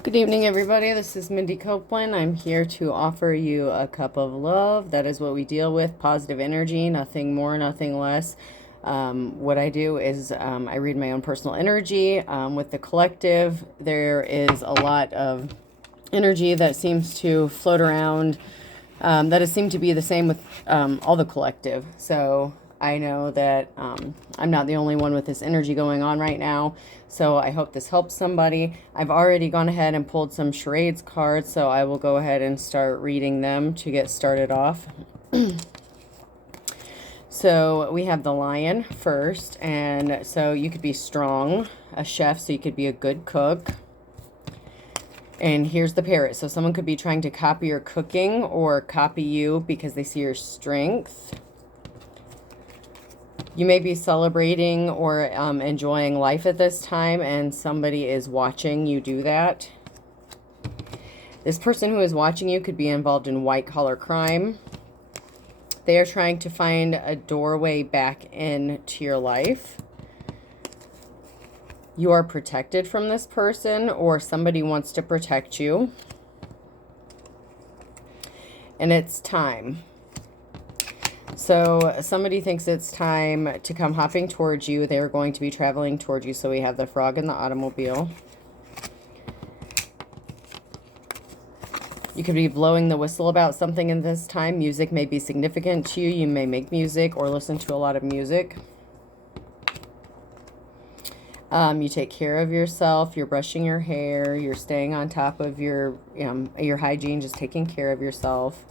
Good evening, everybody. This is Mindy Copeland. I'm here to offer you a cup of love. That is what we deal with, positive energy, nothing more, nothing less. What I do is I read my own personal energy. With the collective, there is a lot of energy that seems to float around, that has seemed to be the same with all the collective. So I know that I'm not the only one with this energy going on right now. So I hope this helps somebody. I've already gone ahead and pulled some charades cards, so I will go ahead and start reading them to get started off. So we have the lion first, and so you could be strong, a chef, so you could be a good cook. And here's the parrot. So someone could be trying to copy your cooking or copy you because they see your strength. You may be celebrating or enjoying life at this time, and somebody is watching you do that. This person who is watching you could be involved in white-collar crime. They are trying to find a doorway back into your life. You are protected from this person, or somebody wants to protect you. And it's time. So somebody thinks it's time to come hopping towards you. They're going to be traveling towards you. So we have the frog in the automobile. You could be blowing the whistle about something in this time. Music may be significant to you. You may make music or listen to a lot of music. You take care of yourself. You're brushing your hair. You're staying on top of your hygiene, just taking care of yourself.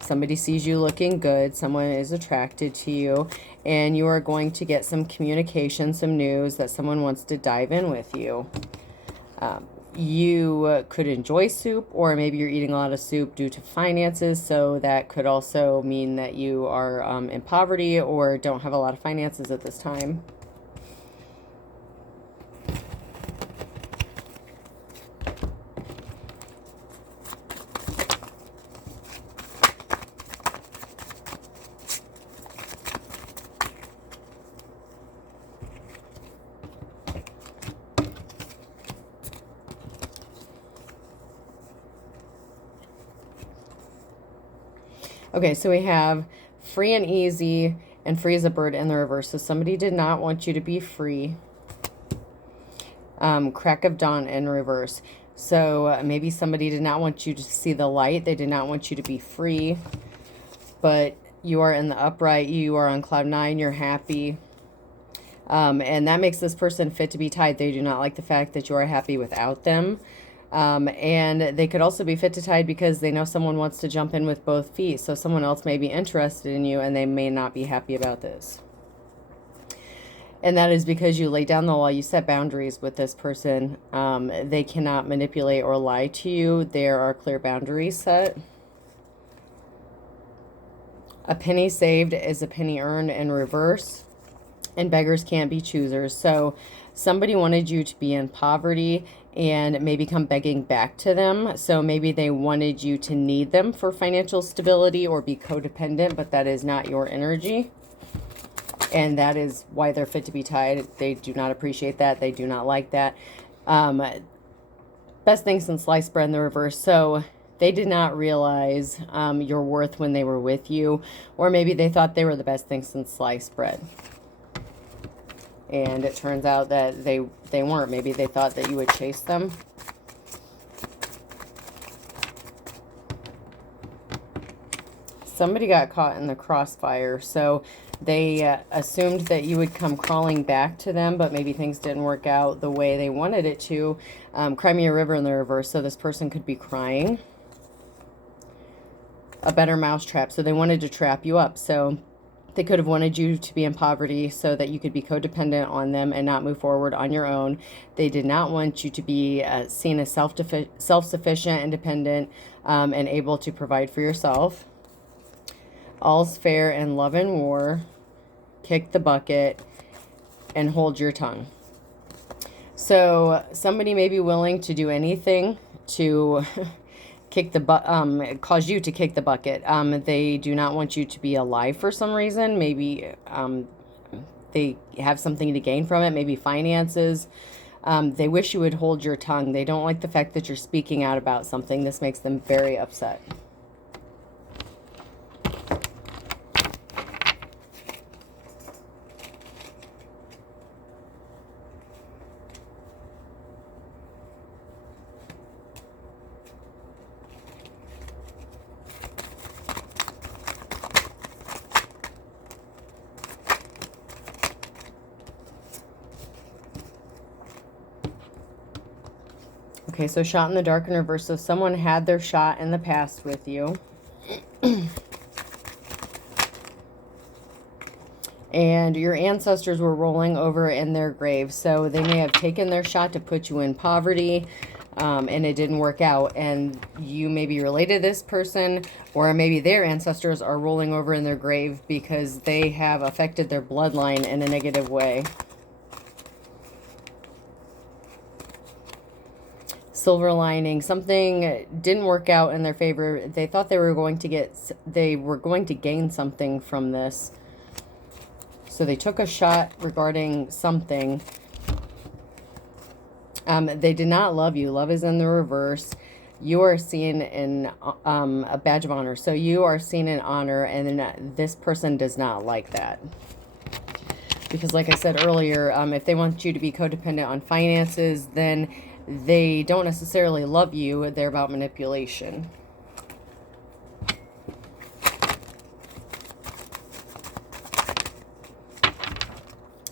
Somebody sees you looking good. Someone is attracted to you. And you are going to get some communication, some news that someone wants to dive in with you. You could enjoy soup, or maybe you're eating a lot of soup due to finances. So that could also mean that you are in poverty or don't have a lot of finances at this time. Okay, so we have free and easy and free as a bird in the reverse. So somebody did not want you to be free. Crack of dawn in reverse. So maybe somebody did not want you to see the light. They did not want you to be free. But you are in the upright. You are on cloud nine. You're happy. And that makes this person fit to be tied. They do not like the fact that you are happy without them. And they could also be fit to tied because they know someone wants to jump in with both feet. So someone else may be interested in you and they may not be happy about this. And that is because you lay down the law, you set boundaries with this person. They cannot manipulate or lie to you. There are clear boundaries set. A penny saved is a penny earned in reverse. And beggars can't be choosers. So somebody wanted you to be in poverty and maybe come begging back to them. So maybe they wanted you to need them for financial stability or be codependent, but that is not your energy. And that is why they're fit to be tied. They do not appreciate that. They do not like that. Best thing since sliced bread in the reverse. So they did not realize your worth when they were with you. Or maybe they thought they were the best thing since sliced bread. And it turns out that they weren't. Maybe they thought that you would chase them. Somebody got caught in the crossfire. So they assumed that you would come crawling back to them, but maybe things didn't work out the way they wanted it to. Cry me a river in the reverse. So this person could be crying. A better mousetrap. So they wanted to trap you up. So they could have wanted you to be in poverty so that you could be codependent on them and not move forward on your own. They did not want you to be seen as self-sufficient, independent, and able to provide for yourself. All's fair in love and war. Kick the bucket and hold your tongue. So somebody may be willing to do anything to cause you to kick the bucket. They do not want you to be alive for some reason. Maybe they have something to gain from it, maybe finances. They wish you would hold your tongue. They don't like the fact that you're speaking out about something. This makes them very upset. Okay, so shot in the dark in reverse. So someone had their shot in the past with you. And your ancestors were rolling over in their graves. So they may have taken their shot to put you in poverty, and it didn't work out. And you may be related to this person, or maybe their ancestors are rolling over in their grave because they have affected their bloodline in a negative way. Silver lining, something didn't work out in their favor. They thought they were going to gain something from this. So they took a shot regarding something. They did not love you. Love is in the reverse. You are seen in a badge of honor. So you are seen in honor, and then this person does not like that. Because like I said earlier, if they want you to be codependent on finances, then they don't necessarily love you. They're about manipulation.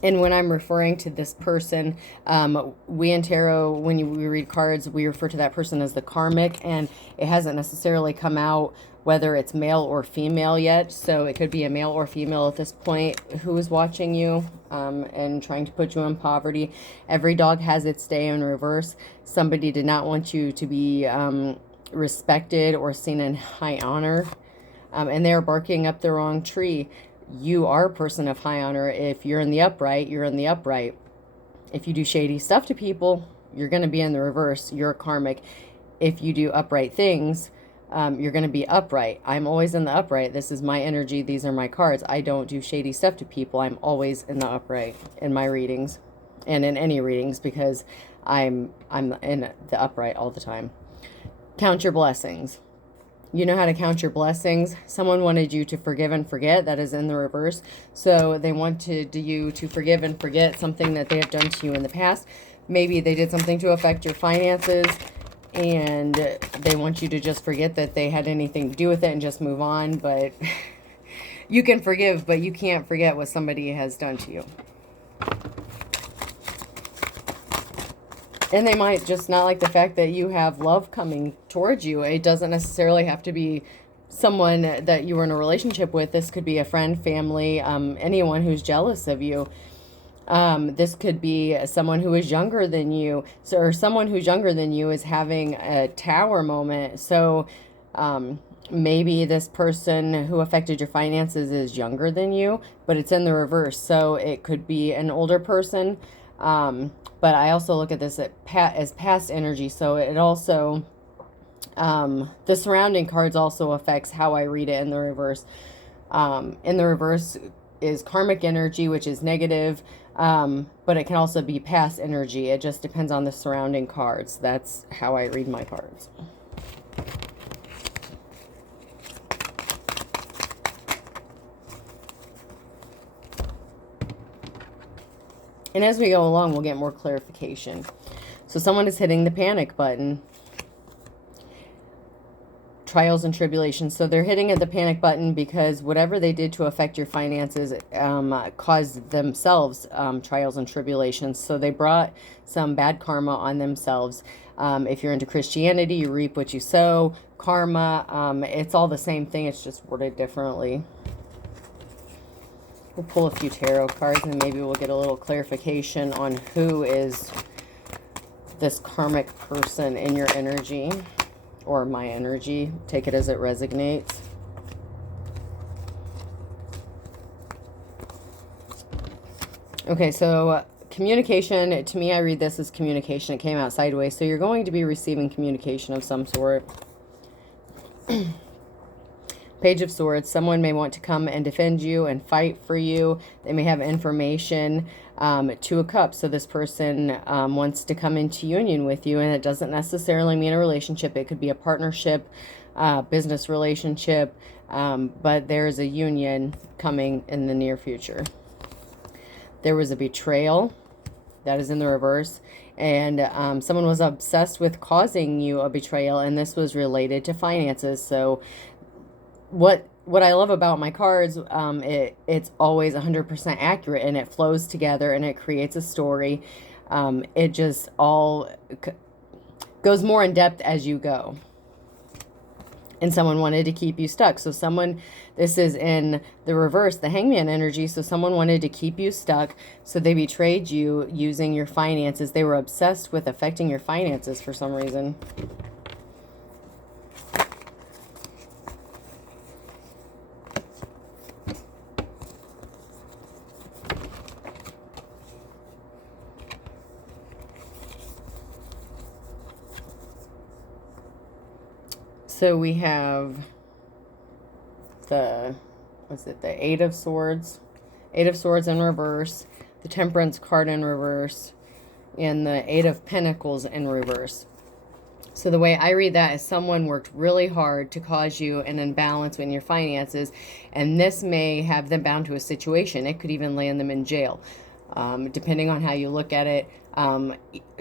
And when I'm referring to this person, we in tarot, when we read cards, we refer to that person as the karmic, and it hasn't necessarily come out whether it's male or female yet. So it could be a male or female at this point who is watching you and trying to put you in poverty. Every dog has its day in reverse. Somebody did not want you to be respected or seen in high honor, and they're barking up the wrong tree. You are a person of high honor. If you're in the upright, you're in the upright. If you do shady stuff to people, you're going to be in the reverse. You're a karmic. If you do upright things, you're going to be upright. I'm always in the upright. This is my energy. These are my cards. I don't do shady stuff to people. I'm always in the upright in my readings and in any readings because I'm in the upright all the time. Count your blessings. You know how to count your blessings. Someone wanted you to forgive and forget. That is in the reverse. So they wanted you to forgive and forget something that they have done to you in the past. Maybe they did something to affect your finances, and they want you to just forget that they had anything to do with it and just move on. But you can forgive, but you can't forget what somebody has done to you. And they might just not like the fact that you have love coming towards you. It doesn't necessarily have to be someone that you were in a relationship with. This could be a friend, family, anyone who's jealous of you. This could be someone who is younger than you. So, or someone who's younger than you is having a tower moment. So maybe this person who affected your finances is younger than you, but it's in the reverse. So it could be an older person. But I also look at this as past energy. So it also, the surrounding cards also affects how I read it in the reverse. In the reverse is karmic energy, which is negative, but it can also be past energy. It just depends on the surrounding cards. That's how I read my cards. And as we go along, we'll get more clarification. So someone is hitting the panic button. Trials and tribulations. So they're hitting at the panic button because whatever they did to affect your finances caused themselves trials and tribulations. So they brought some bad karma on themselves. If you're into Christianity, you reap what you sow. Karma, it's all the same thing. It's just worded differently. We'll pull a few tarot cards and maybe we'll get a little clarification on who is this karmic person in your energy or my energy. Take it as it resonates. Okay, so communication, to me, I read this as communication. It came out sideways. So you're going to be receiving communication of some sort. Page of Swords. Someone may want to come and defend you and fight for you. They may have information. Two of Cups. So this person wants to come into union with you, and it doesn't necessarily mean a relationship. It could be a partnership, business relationship, but there's a union coming in the near future. There was a betrayal. That is in the reverse. And someone was obsessed with causing you a betrayal, and this was related to finances. So what I love about my cards, it's always 100% accurate, and it flows together, and it creates a story. It just all goes more in depth as you go. And someone wanted to keep you stuck. So this is in the reverse, the Hangman energy. So someone wanted to keep you stuck. So they betrayed you using your finances. They were obsessed with affecting your finances for some reason. So we have the Eight of Swords. Eight of Swords in reverse. The Temperance card in reverse. And the Eight of Pentacles in reverse. So the way I read that is someone worked really hard to cause you an imbalance in your finances. And this may have them bound to a situation. It could even land them in jail. Depending on how you look at it,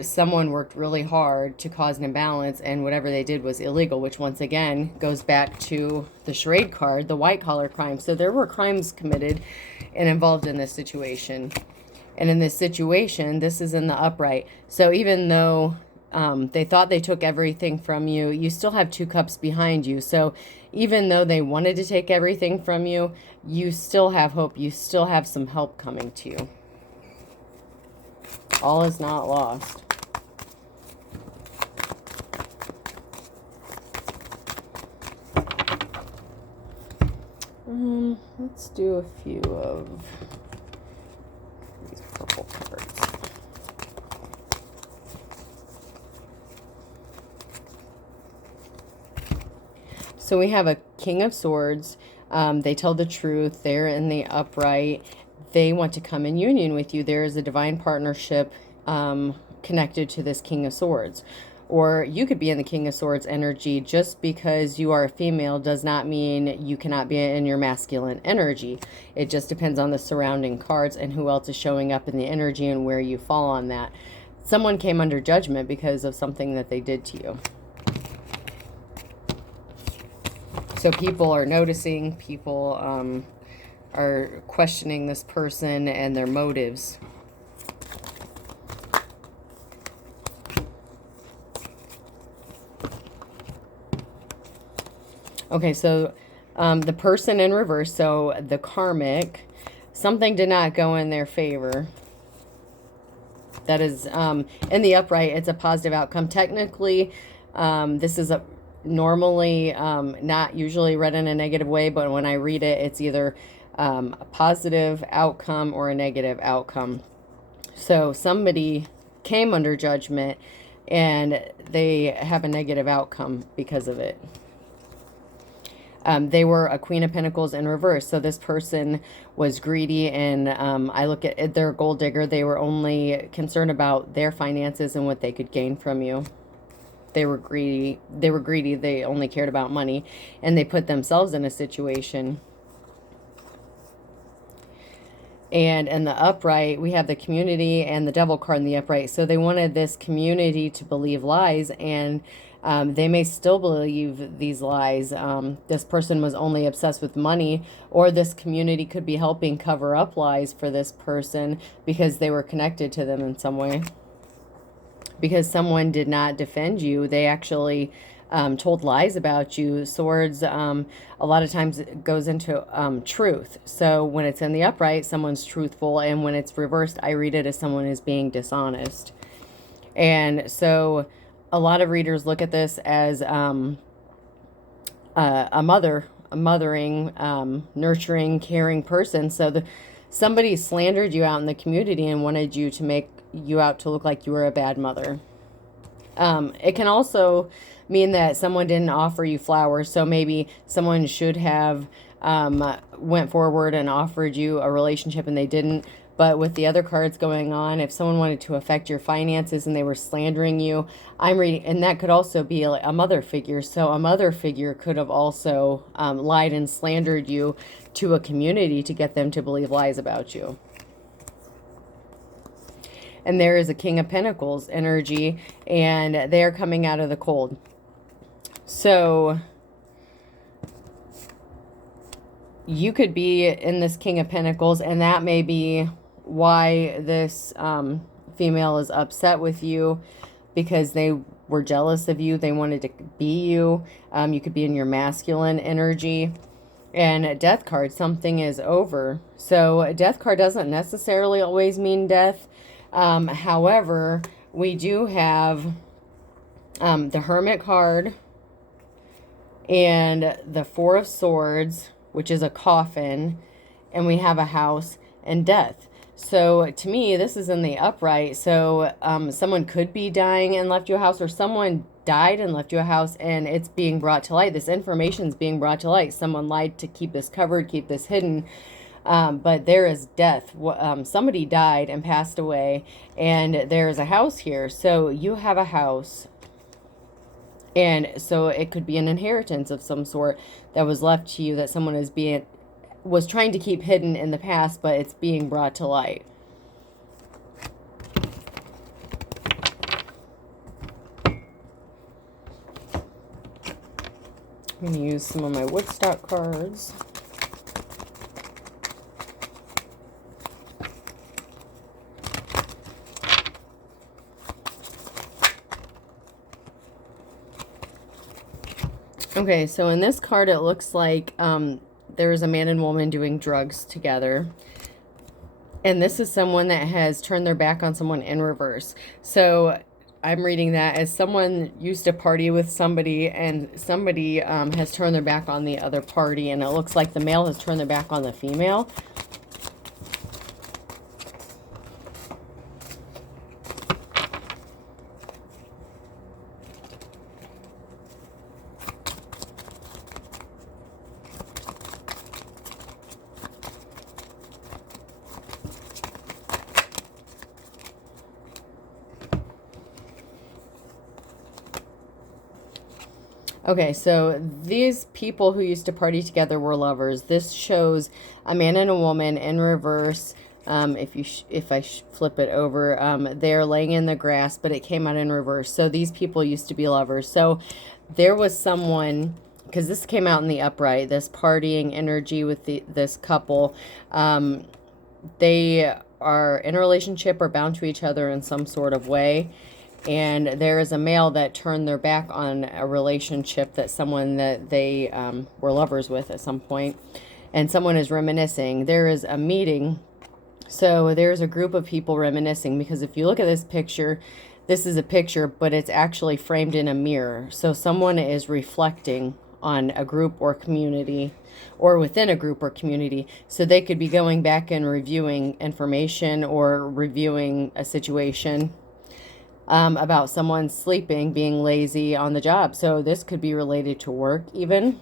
someone worked really hard to cause an imbalance, and whatever they did was illegal, which once again goes back to the charade card, the white collar crime. So there were crimes committed and involved in this situation. And in this situation, this is in the upright. So even though they thought they took everything from you, you still have Two Cups behind you. So even though they wanted to take everything from you, you still have hope. You still have some help coming to you. All is not lost. Let's do a few of these purple cards. So we have a King of Swords. They tell the truth. They're in the upright. They want to come in union with you. There is a divine partnership connected to this King of Swords. Or you could be in the King of Swords energy. Just because you are a female does not mean you cannot be in your masculine energy. It just depends on the surrounding cards and who else is showing up in the energy and where you fall on that. Someone came under judgment because of something that they did to you. So people are noticing, people are questioning this person and their motives. Okay, so the person in reverse, so the Karmic, something did not go in their favor. That is, in the upright, it's a positive outcome. Technically, this is normally not usually read in a negative way, but when I read it, it's either a positive outcome or a negative outcome. So somebody came under judgment and they have a negative outcome because of it. They were a Queen of Pentacles in reverse. So this person was greedy, and I look at it, they're a gold digger. They were only concerned about their finances and what they could gain from you. They were greedy. They only cared about money, and they put themselves in a situation. And in the upright, we have the Community and the Devil card in the upright. So they wanted this community to believe lies, and they may still believe these lies. This person was only obsessed with money, or this community could be helping cover up lies for this person because they were connected to them in some way. Because someone did not defend you, they actually told lies about you. Swords, a lot of times it goes into truth. So when it's in the upright, someone's truthful, and when it's reversed, I read it as someone is being dishonest. And so a lot of readers look at this as a mothering, nurturing, caring person. So somebody slandered you out in the community and wanted you to make you out to look like you were a bad mother. It can also mean that someone didn't offer you flowers. So maybe someone should have went forward and offered you a relationship and they didn't. But with the other cards going on, if someone wanted to affect your finances and they were slandering you, I'm reading, and that could also be a mother figure. So a mother figure could have also lied and slandered you to a community to get them to believe lies about you. And there is a King of Pentacles energy, and they are coming out of the cold. So you could be in this King of Pentacles, and that may be why this female is upset with you, because they were jealous of you. They wanted to be you. You could be in your masculine energy. And Death card, something is over. So Death card doesn't necessarily always mean death. However, we do have the Hermit card and the Four of Swords, which is a coffin, and we have a house and death. So to me, this is in the upright. So someone could be dying and left you a house, or someone died and left you a house, and it's being brought to light. This information is being brought to light. Someone lied to keep this covered, keep this hidden. But there is death. Somebody died and passed away, and there's a house here. So you have a house. And so it could be an inheritance of some sort that was left to you that someone was trying to keep hidden in the past, but it's being brought to light. I'm going to use some of my Woodstock cards. Okay, so in this card, it looks like there is a man and woman doing drugs together. And this is someone that has turned their back on someone in reverse. So I'm reading that as someone used to party with somebody, and somebody has turned their back on the other party. And it looks like the male has turned their back on the female. Okay, so these people who used to party together were lovers. This shows a man and a woman in reverse. If I flip it over, they're laying in the grass, but it came out in reverse. So these people used to be lovers. So there was someone, because this came out in the upright, this partying energy with this couple. They are in a relationship or bound to each other in some sort of way. And there is a male that turned their back on a relationship that someone that they were lovers with at some point. And someone is reminiscing. There is a meeting. So there's a group of people reminiscing. Because if you look at this picture, this is a picture, but it's actually framed in a mirror. So someone is reflecting on a group or community, or within a group or community. So they could be going back and reviewing information or reviewing a situation. About someone sleeping, being lazy on the job. So this could be related to work even.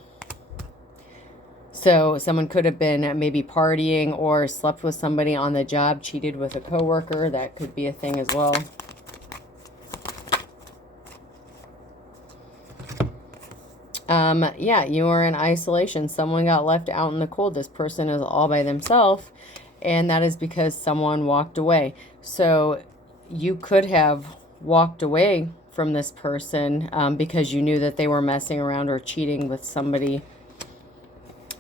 So someone could have been maybe partying or slept with somebody on the job, cheated with a coworker. That could be a thing as well. Yeah, you are in isolation. Someone got left out in the cold. This person is all by themselves, and that is because someone walked away. So you could have walked away from this person because you knew that they were messing around or cheating with somebody.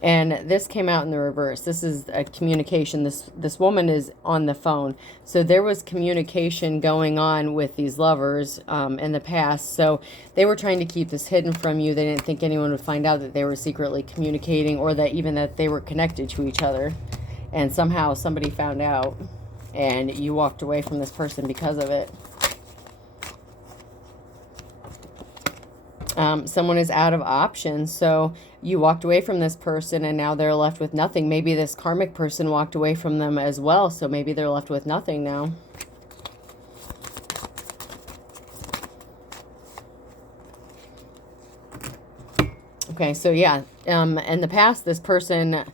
And this came out in the reverse. This is a communication. This woman is on the phone. So there was communication going on with these lovers in the past. So they were trying to keep this hidden from you. They didn't think anyone would find out that they were secretly communicating, or that even that they were connected to each other. And somehow somebody found out, and you walked away from this person because of it. Someone is out of options. So you walked away from this person, and now they're left with nothing. Maybe this karmic person walked away from them as well. So maybe they're left with nothing now. Okay, so yeah, in the past, this person,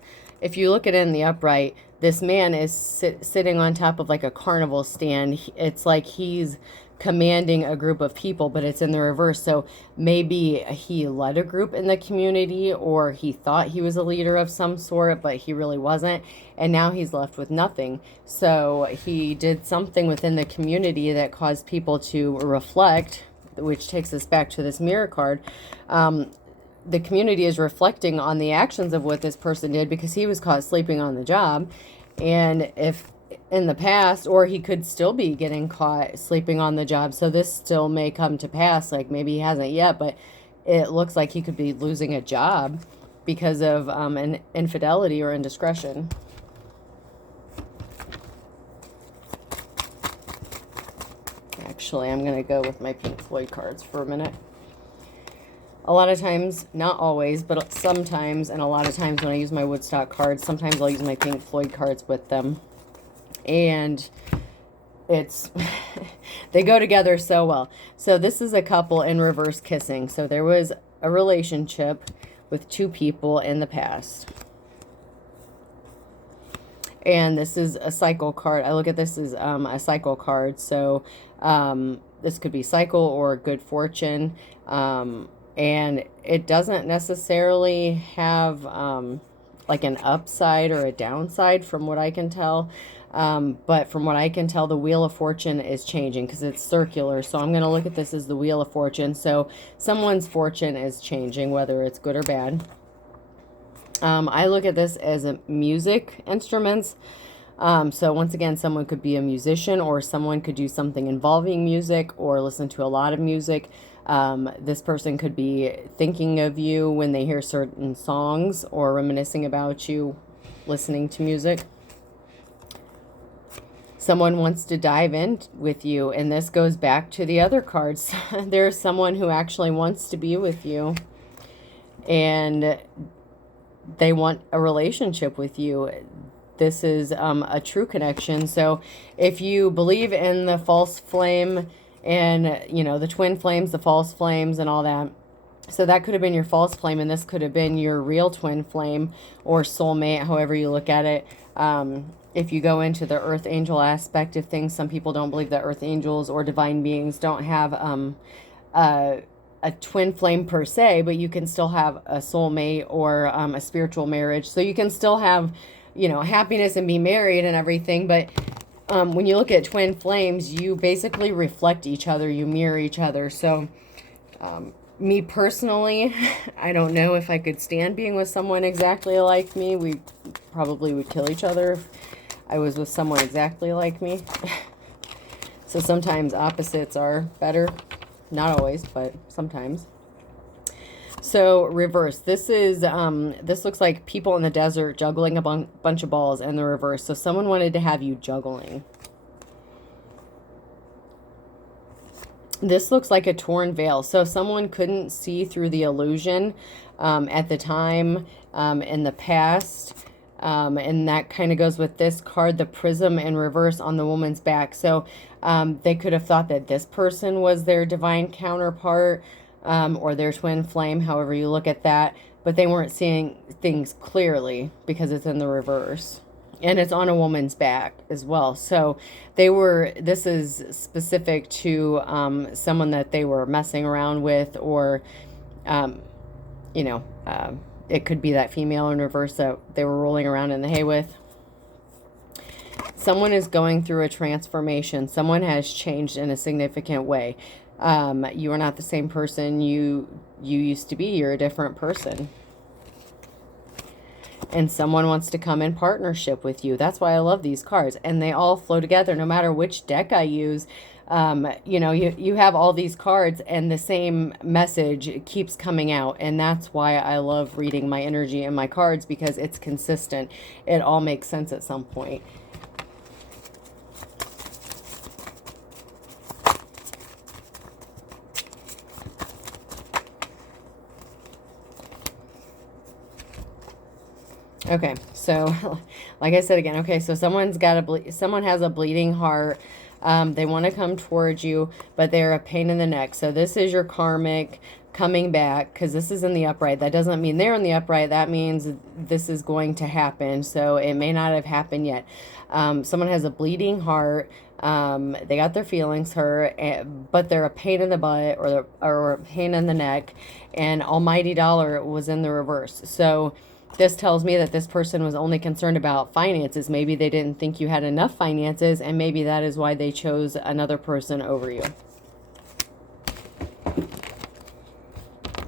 if you look at it in the upright, this man is sitting on top of like a carnival stand. It's like he's commanding a group of people, but it's in the reverse. So maybe he led a group in the community, or he thought he was a leader of some sort, but he really wasn't. And now he's left with nothing. So he did something within the community that caused people to reflect, which takes us back to this mirror card. The community is reflecting on the actions of what this person did because he was caught sleeping on the job. And if in the past, or he could still be getting caught sleeping on the job, so this still may come to pass. Like maybe he hasn't yet, but it looks like he could be losing a job because of an infidelity or indiscretion. Actually, I'm going to go with my Pink Floyd cards for a minute. A lot of times, not always, but sometimes, and a lot of times when I use my Woodstock cards, sometimes I'll use my Pink Floyd cards with them. And it's, they go together so well. So this is a couple in reverse kissing. So there was a relationship with two people in the past. And this is a cycle card. I look at this as a cycle card. So this could be cycle or good fortune. And it doesn't necessarily have like an upside or a downside from what I can tell. But from what I can tell, the Wheel of Fortune is changing because it's circular. So I'm going to look at this as the Wheel of Fortune. So someone's fortune is changing, whether it's good or bad. I look at this as a music instruments. So once again, someone could be a musician, or someone could do something involving music or listen to a lot of music. This person could be thinking of you when they hear certain songs, or reminiscing about you listening to music. Someone wants to dive in with you, and this goes back to the other cards. There's someone who actually wants to be with you, and they want a relationship with you. This is a true connection. So if you believe in the false flame and, you know, the twin flames, the false flames and all that, so that could have been your false flame, and this could have been your real twin flame or soulmate, however you look at it. If you go into the earth angel aspect of things, some people don't believe that earth angels or divine beings don't have a twin flame per se, but you can still have a soulmate or a spiritual marriage. So you can still have, you know, happiness and be married and everything. But when you look at twin flames, you basically reflect each other. You mirror each other. So me personally, I don't know if I could stand being with someone exactly like me. We probably would kill each other if I was with someone exactly like me. So sometimes opposites are better. Not always, but sometimes. So reverse. This is this looks like people in the desert juggling a bunch of balls in the reverse. So someone wanted to have you juggling. This looks like a torn veil. So someone couldn't see through the illusion at the time in the past. And that kind of goes with this card, the prism in reverse on the woman's back. So they could have thought that this person was their divine counterpart or their twin flame, however you look at that. But they weren't seeing things clearly because it's in the reverse. And it's on a woman's back as well. So they were, this is specific to someone that they were messing around with, or, you know, it could be that female in reverse that they were rolling around in the hay with. Someone is going through a transformation. Someone has changed in a significant way. You are not the same person you used to be. You're a different person. And someone wants to come in partnership with you. That's why I love these cards. And they all flow together no matter which deck I use. You know, you have all these cards and the same message keeps coming out. And that's why I love reading my energy and my cards, because it's consistent. It all makes sense at some point. Okay, so like I said again, okay, so someone has a bleeding heart. They want to come towards you, but they're a pain in the neck. So this is your karmic coming back, because this is in the upright. That doesn't mean they're in the upright. That means this is going to happen. So it may not have happened yet. Someone has a bleeding heart. They got their feelings hurt, but they're a pain in the butt, or a pain in the neck, and almighty dollar was in the reverse. So this tells me that this person was only concerned about finances. Maybe they didn't think you had enough finances, and maybe that is why they chose another person over you.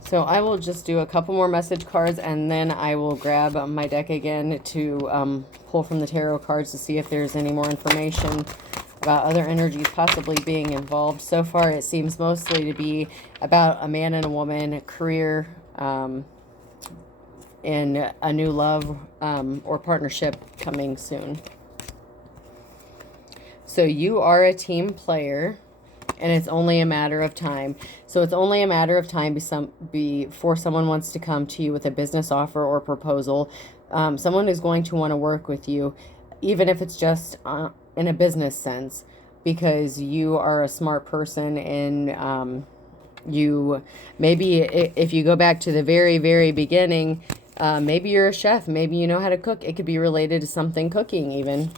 So I will just do a couple more message cards, and then I will grab my deck again to pull from the tarot cards to see if there's any more information about other energies possibly being involved. So far, it seems mostly to be about a man and a woman, a career, and a new love or partnership coming soon. So you are a team player, and it's only a matter of time. So it's only a matter of time before someone wants to come to you with a business offer or proposal. Someone is going to want to work with you, even if it's just in a business sense, because you are a smart person, and you, maybe if you go back to the very, very beginning, maybe you're a chef, maybe you know how to cook. It could be related to something cooking even.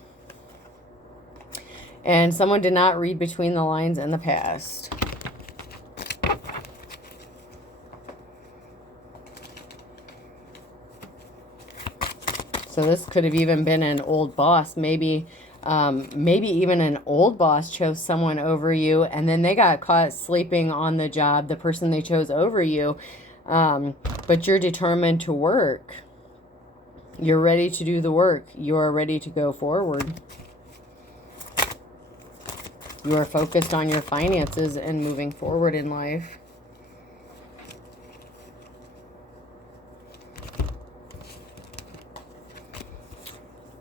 And someone did not read between the lines in the past. So this could have even been an old boss. Maybe even an old boss chose someone over you, and then they got caught sleeping on the job, the person they chose over you. But you're determined to work. You're ready to do the work. You are ready to go forward. You are focused on your finances and moving forward in life.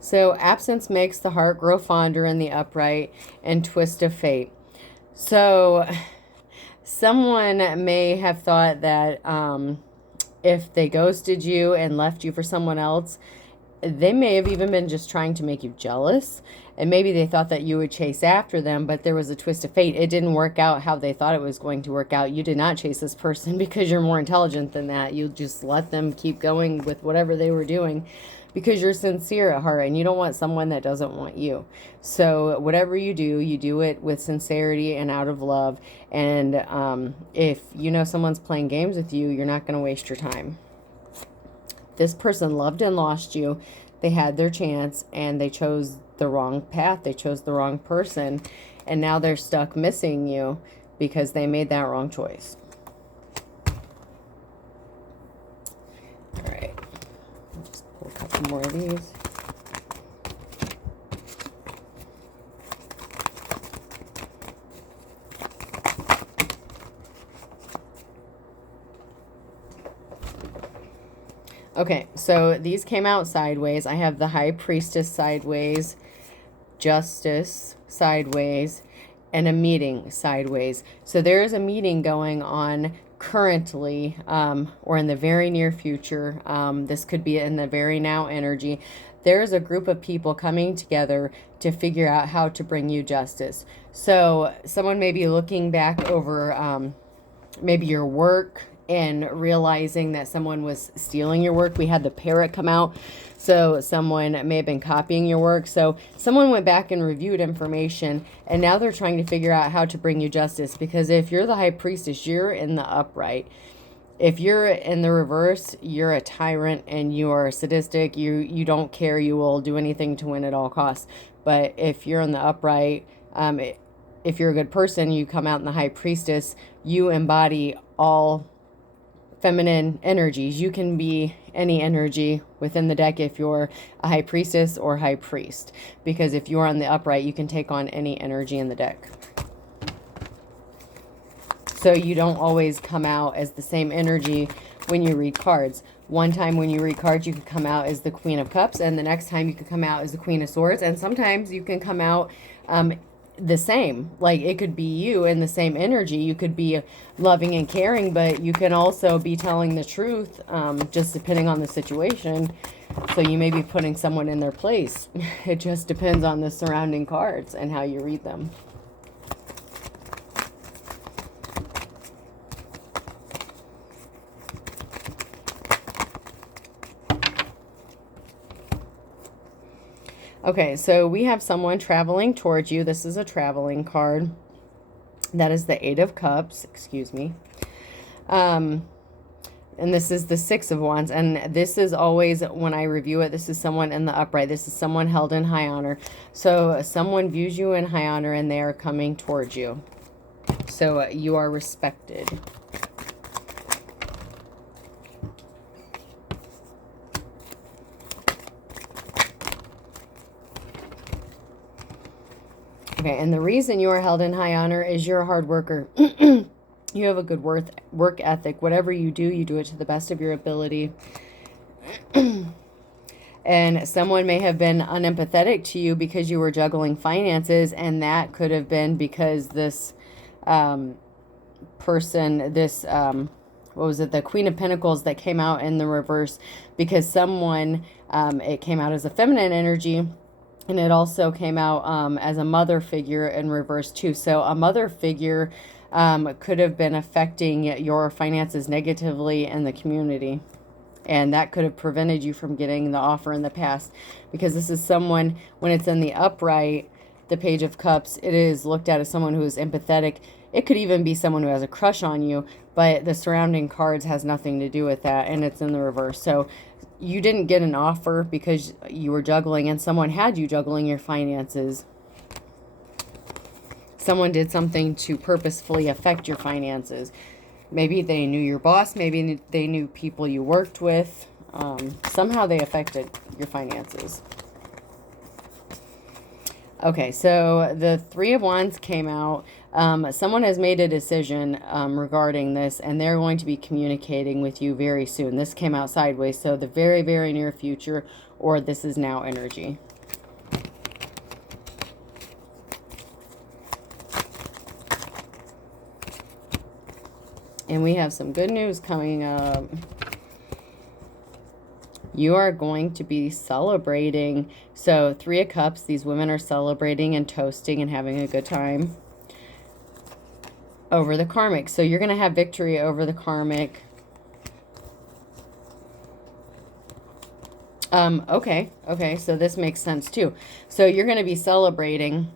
So absence makes the heart grow fonder in the upright, and twist of fate. So someone may have thought that if they ghosted you and left you for someone else, they may have even been just trying to make you jealous. And maybe they thought that you would chase after them, but there was a twist of fate. It didn't work out how they thought it was going to work out. You did not chase this person because you're more intelligent than that. You just let them keep going with whatever they were doing because you're sincere at heart, and you don't want someone that doesn't want you. So whatever you do it with sincerity and out of love. And if you know someone's playing games with you, you're not going to waste your time. This person loved and lost you. They had their chance, and they chose the wrong path. They chose the wrong person, and now they're stuck missing you because they made that wrong choice. All right. Let's pull a couple more of these. Okay, so these came out sideways. I have the High Priestess sideways, Justice sideways, and a meeting sideways. So there is a meeting going on currently, or in the very near future. This could be in the very now energy. There's a group of people coming together to figure out how to bring you justice. So someone may be looking back over maybe your work, and realizing that someone was stealing your work. We had the parrot come out, so someone may have been copying your work. So someone went back and reviewed information, and now they're trying to figure out how to bring you justice. Because if you're the High Priestess, you're in the upright. If you're in the reverse, you're a tyrant and you are sadistic. You don't care. You will do anything to win at all costs. But if you're in the upright, if you're a good person, you come out in the High Priestess, you embody all feminine energies. You can be any energy within the deck if you're a High Priestess or High Priest, because if you're on the upright, you can take on any energy in the deck. So you don't always come out as the same energy when you read cards. One time when you read cards, you could come out as the Queen of Cups, and the next time you could come out as the Queen of Swords, and sometimes you can come out the same. Like, it could be you in the same energy. You could be loving and caring, but you can also be telling the truth, just depending on the situation. So you may be putting someone in their place. It just depends on the surrounding cards and how you read them. Okay, so we have someone traveling towards you. This is a traveling card. That is the Eight of Cups, excuse me. And this is the Six of Wands. And this is always, when I review it, this is someone in the upright. This is someone held in high honor. So someone views you in high honor and they are coming towards you. So you are respected. Okay, and the reason you are held in high honor is you're a hard worker. You have a good work ethic. Whatever you do it to the best of your ability. And someone may have been unempathetic to you because you were juggling finances, and that could have been because this person, this, what was it, the Queen of Pentacles that came out in the reverse, because someone, it came out as a feminine energy. And it also came out as a mother figure in reverse too. So a mother figure could have been affecting your finances negatively in the community. And that could have prevented you from getting the offer in the past. Because this is someone, when it's in the upright, the Page of Cups, it is looked at as someone who is empathetic. It could even be someone who has a crush on you. But the surrounding cards has nothing to do with that. And it's in the reverse. So you didn't get an offer because you were juggling and someone had you juggling your finances. Someone did something to purposefully affect your finances. Maybe they knew your boss. Maybe they knew people you worked with. Somehow they affected your finances. Okay, so the Three of Wands came out. Someone has made a decision regarding this, and they're going to be communicating with you very soon. This came out sideways, so the very, very near future, or this is now energy. And we have some good news coming up. You are going to be celebrating. So Three of Cups, these women are celebrating and toasting and having a good time over the Karmic. So you're going to have victory over the Karmic. Okay, so this makes sense too. So you're going to be celebrating.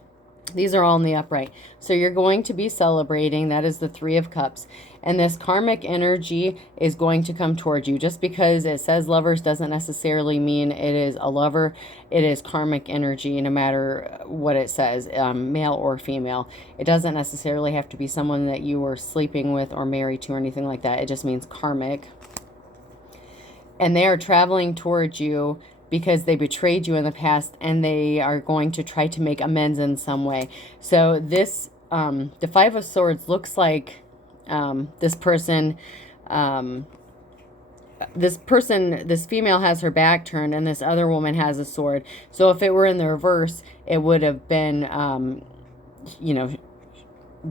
These are all in the upright. So you're going to be celebrating. That is the Three of Cups. And this karmic energy is going to come towards you. Just because it says lovers doesn't necessarily mean it is a lover. It is karmic energy, no matter what it says, male or female. It doesn't necessarily have to be someone that you were sleeping with or married to or anything like that. It just means karmic. And they are traveling towards you because they betrayed you in the past, and they are going to try to make amends in some way. So this, the Five of Swords looks like this female has her back turned and this other woman has a sword. So if it were in the reverse, it would have been, you know,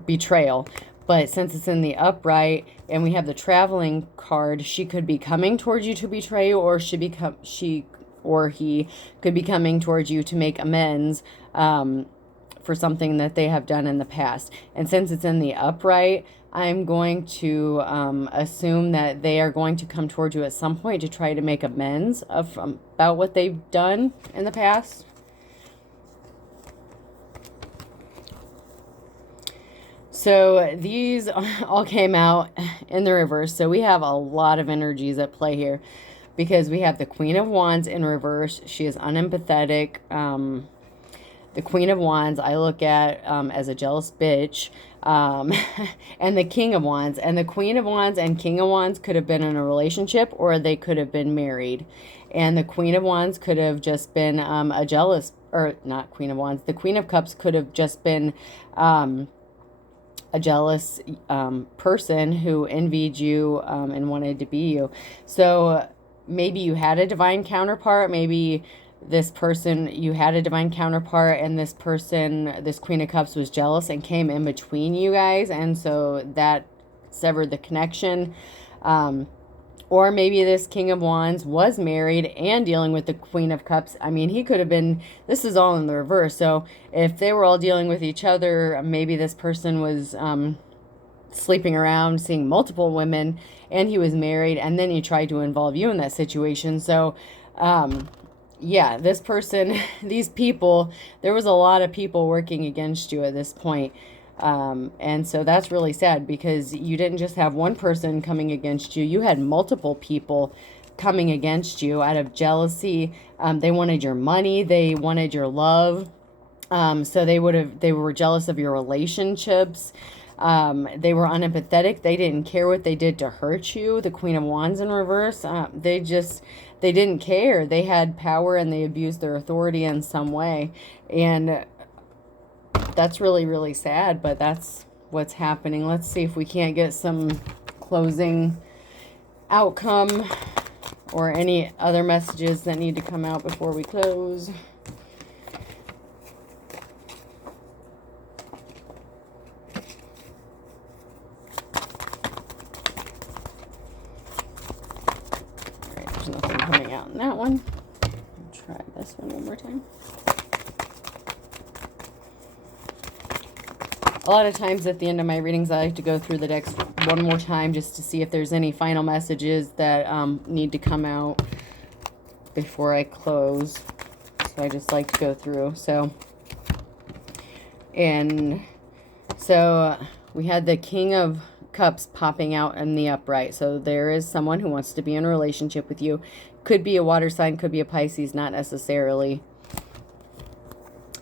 betrayal. But since it's in the upright and we have the traveling card, she could be coming towards you to betray you, or he could be coming towards you to make amends for something that they have done in the past. And since it's in the upright, I'm going to assume that they are going to come towards you at some point to try to make amends about what they've done in the past. So these all came out in the reverse. So we have a lot of energies at play here, because we have the Queen of Wands in reverse. She is unempathetic. The Queen of Wands I look at as a jealous bitch. And the King of Wands. And the Queen of Wands and King of Wands could have been in a relationship, or they could have been married. And the Queen of Wands could have just been a jealous, or not Queen of Wands. The Queen of Cups could have just been a jealous person who envied you and wanted to be you. So maybe you had a divine counterpart. Maybe this person, you had a divine counterpart, and this person, this Queen of Cups, was jealous and came in between you guys, and so that severed the connection. Or maybe this King of Wands was married and dealing with the Queen of Cups. I mean, he could have been, this is all in the reverse. So if they were all dealing with each other, maybe this person was sleeping around, seeing multiple women, and he was married, and then he tried to involve you in that situation. So yeah, this person, these people, there was a lot of people working against you at this point. And so that's really sad because you didn't just have one person coming against you, you had multiple people coming against you out of jealousy. They wanted your money, they wanted your love. So they were jealous of your relationships. They were unempathetic. They didn't care what they did to hurt you. The Queen of Wands in reverse. They didn't care. They had power and they abused their authority in some way. And that's really, really sad, but that's what's happening. Let's see if we can't get some closing outcome or any other messages that need to come out before we close. Nothing coming out in that one. I'll try this one more time. A lot of times at the end of my readings, I like to go through the decks one more time just to see if there's any final messages that need to come out before I close. So I just like to go through. So we had the King of Cups popping out in the upright. So there is someone who wants to be in a relationship with you. Could be a water sign, could be a Pisces, not necessarily.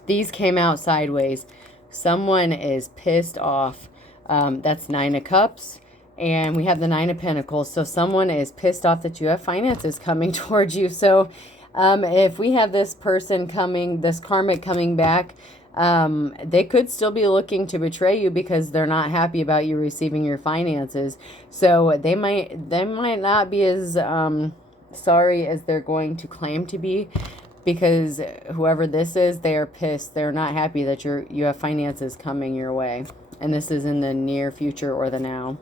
These came out sideways. Someone is pissed off. That's Nine of Cups. And we have the Nine of Pentacles. So someone is pissed off that you have finances coming towards you. So if we have this person coming, this karmic coming back, they could still be looking to betray you because they're not happy about you receiving your finances. So they might not be as sorry as they're going to claim to be, because whoever this is, they are pissed. They're not happy that you have finances coming your way. And this is in the near future or the now.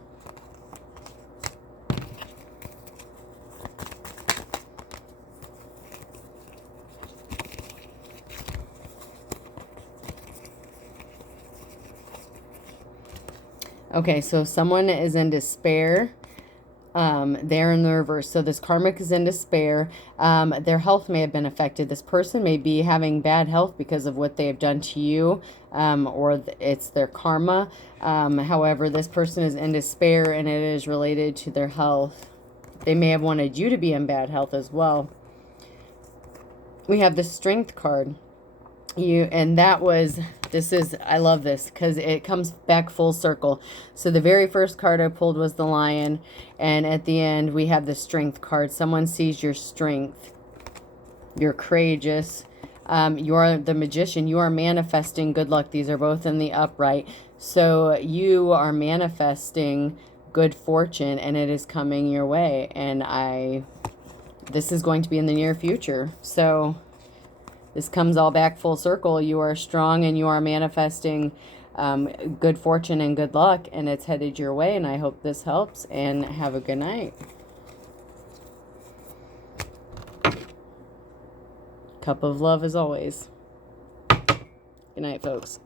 Okay, so someone is in despair. They're in the reverse. So this karmic is in despair. Their health may have been affected. This person may be having bad health because of what they have done to you, or it's their karma. However, this person is in despair and it is related to their health. They may have wanted you to be in bad health as well. We have the Strength card. I love this because it comes back full circle. So the very first card I pulled was the Lion, and at the end we have the Strength card. Someone sees your strength. You're courageous. You are the Magician. You are manifesting good luck. These are both in the upright. So you are manifesting good fortune and it is coming your way. And this is going to be in the near future. So this comes all back full circle. You are strong and you are manifesting good fortune and good luck, and it's headed your way. And I hope this helps, and have a good night. Cup of love as always. Good night, folks.